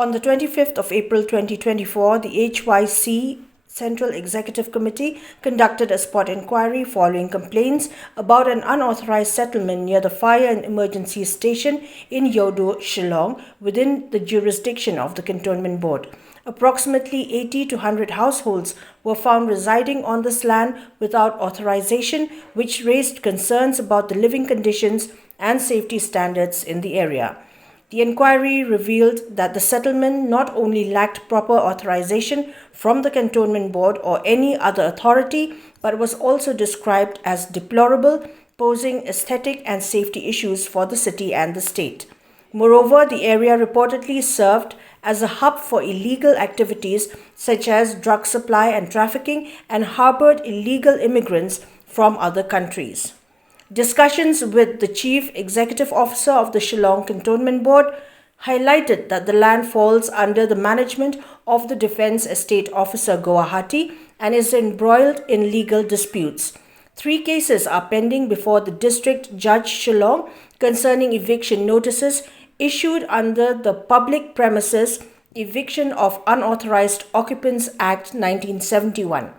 On the 25th of April 2024, the HYC Central Executive Committee conducted a spot inquiry following complaints about an unauthorized settlement near the Fire and Emergency Station in Yodo, Shillong, within the jurisdiction of the Cantonment Board. Approximately 80 to 100 households were found residing on this land without authorization, which raised concerns about the living conditions and safety standards in the area. The inquiry revealed that the settlement not only lacked proper authorization from the Cantonment Board or any other authority, but was also described as deplorable, posing aesthetic and safety issues for the city and the state. Moreover, the area reportedly served as a hub for illegal activities such as drug supply and trafficking and harbored illegal immigrants from other countries. Discussions with the Chief Executive Officer of the Shillong Cantonment Board highlighted that the land falls under the management of the Defence Estate Officer Guwahati and is embroiled in legal disputes. 3 cases are pending before the District Judge Shillong concerning eviction notices issued under the Public Premises Eviction of Unauthorized Occupants Act 1971.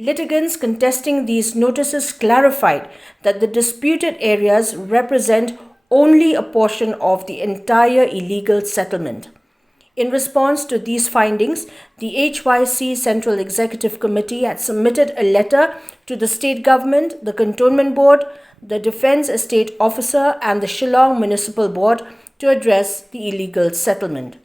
Litigants contesting these notices clarified that the disputed areas represent only a portion of the entire illegal settlement. In response to these findings, the HYC Central Executive Committee had submitted a letter to the state government, the Cantonment Board, the Defence Estate Officer and the Shillong Municipal Board to address the illegal settlement.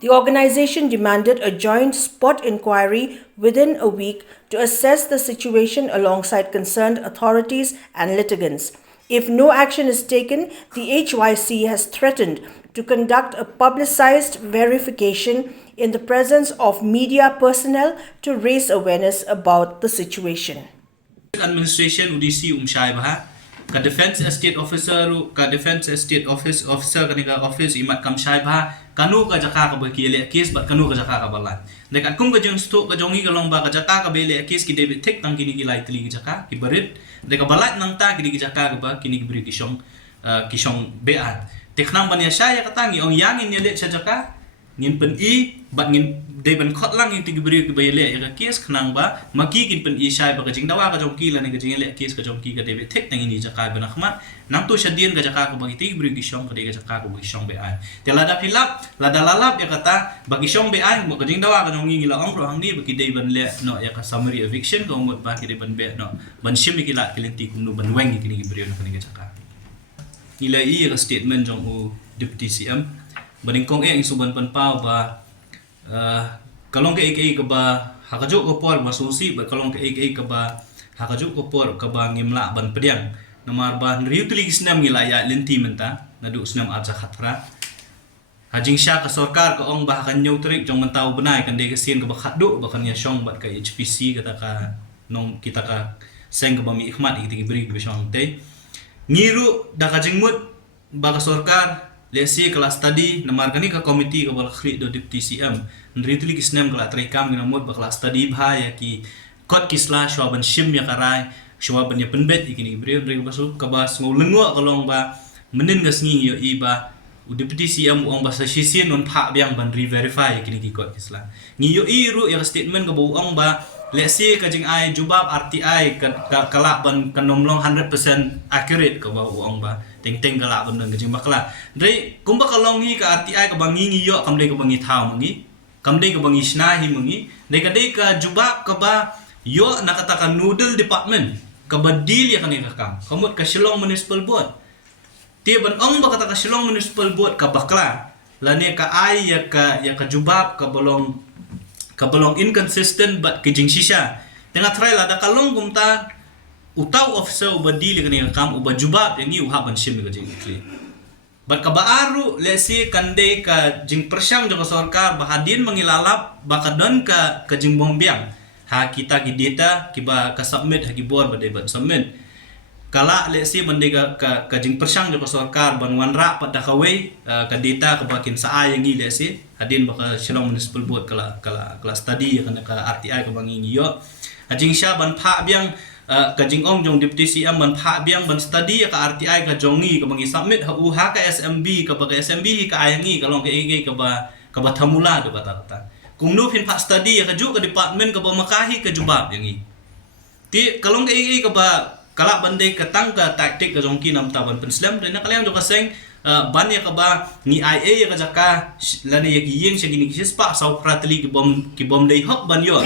The organization demanded a joint spot inquiry within a week to assess the situation alongside concerned authorities and litigants. If no action is taken, the HYC has threatened to conduct a publicized verification in the presence of media personnel to raise awareness about the situation. Administration UDC umsyai bah ka defense estate officer ka defense estate officer ka office imat kam syai bah kanu ka jaka ka bakile case bat kanu ka jaka ka balan dekat kum ka jeng sto ka jongi ka lomba ka jaka ka bele case ki debit tek tang kini ki lai tli ki jaka ki barit deka balat nang ta kini ki jaka ka ba kini ki bri ki shong beat teknang ban ya syai ka tangi ong yangin ya le jaka ngin pen I bat ngin de ban khot lang yung tigibri ki bayele ya case khnang ba maki kin pen I shai ba ka jing dawa ka jong ki la ne ka jing le case ka jong ki ka de tek tang ini jaka ba nakhma nang to shadien ka jaka ko bagi tigibri ki shong ka de ka jaka ko bagi shong be ai te lada philap lada lalap ya kata bagi shong be ai mo ka jing dawa ka jong ngi la ong ro hang ni bagi de ban le no ya ka summary eviction ko mot ba ki de ban be no ban shim ki la kilenti kum no ban weng ki ni bri no ka ni ka jaka ila I ka statement jong u deputy CM Baringkong suban panpau ba kalong ke ke ba hakajuk ko por masusi ba kalong ke ke ba hakajuk ko por ka ba ngimla ban pediang namar ba riutli snam ngilaya lenti menta nadu snam aja khatra hajing sya ka sarkar ka ong ba kan nyutrik jong mentau benai kan de kesin ka ba khadu ba kan ya shong bat ka HPC kata ka nong kita ka seng ka ba mi ikhmat iki beri ka shong te ngiru da ka jingmut ba ka sarkar lesi kelas tadi namar kani ka komiti ka bal khri do deputy CM nritli kisnem kala trekam ngina mod ba kelas tadi bha ya ki kot kisla shwaban shim ya karai shwaban ya penbet ikini bre bre basu ka bas ngolengwa kalong ba menin ngasngi yo I ba u deputy CM ong ba sa sisin non pha biang ban verify ikini ki kot kisla ngi yo I ru ya statement ka bu ong ba lesi ka jing ai jubab RTI ka kala ban kanomlong 100% accurate ka ba ong ba teng kala ban ngajing bakla dre kumba kalong hi ka RTI ka bangi ngi yo kamde ka bangi thau mangi kamde ka bangi sna hi mangi de ka de ka jubab ka ba yo nakata noodle department ka badil ya kani ka kam kamut ka Shillong Municipal Board ti ban ong ba kata ka Shillong Municipal Board ka bakla lane ka ai ya ka jubab ka balong inconsistent but kijing shisha tengah try la da kalong kumta utau officer ubadili kani kam ubajubab yang iu haban shim ka jing kli bat ka baaru lesi kande ka jing persyang jo sarkar bahadin mengilalap bakadon ka jing bombiang ha kita ki data ki ba ka submit ha ki board ba de ban submit kala lesi bande ka jing persyang jo sarkar ban wanra pada kawe ka data ka bakin sa ay ngi lesi hadin ba ka Shillong Municipal Board kala study kana ka RTI ka bangi yo ajing sya ban pha biang kajing ong jong deputy CM ban pha biang ban study ka RTI ka jongi ka bangi submit ha ka SMB ka SMB ka ayangi ka long ka ba thamula do kata kumnu phin pha study ka ju ka department ka ba makahi ka jubab yangi ti kalong ka ba kala bande ka tang ka tactic ka jongki nam ta ban penslam na kalyang jo ka seng ban ya ka ba ni IA ya ka jaka lani ya giyeng sa gini kispa sa pratli ki bom dei hop ban yo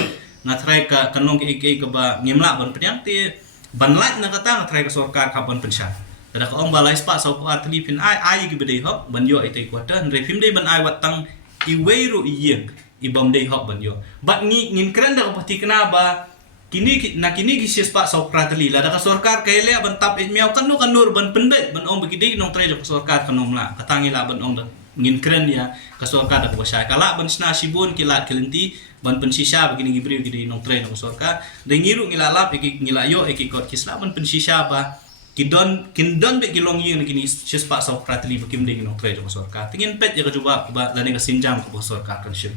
ngatrai ka kanong ka ba ngimla ban penyang ti ban lat na kata ngatrai ka sorkar ka ban pensha kada ka ong balai spa sa pratli pin ai ki bedei hop ban yo itai kwata ndre phim dei ban ai watang iweiru iyeng ibom dei hop ban yo bat ngin kren da ka pati kena ba kini kisis pak sau prateli la da ka sorkar kaile ban tap miau kan nur ban penbet ban ong begidi nong tre jok sorkar kanom la katangi la ban ong da ngin keren ya ka sorkar da bosai kala ban sna sibun kilat kelenti ban pensisa begini gibri gidi nong tre nong sorkar de ngiru ngilalap ngila yo kot kisla ban pensisa ba kindon be gilong yin gini sis pak sau prateli bekim de nong tre jok sorkar tingin pet ya ka juba ba lani ka sinjam ko sorkar kan shim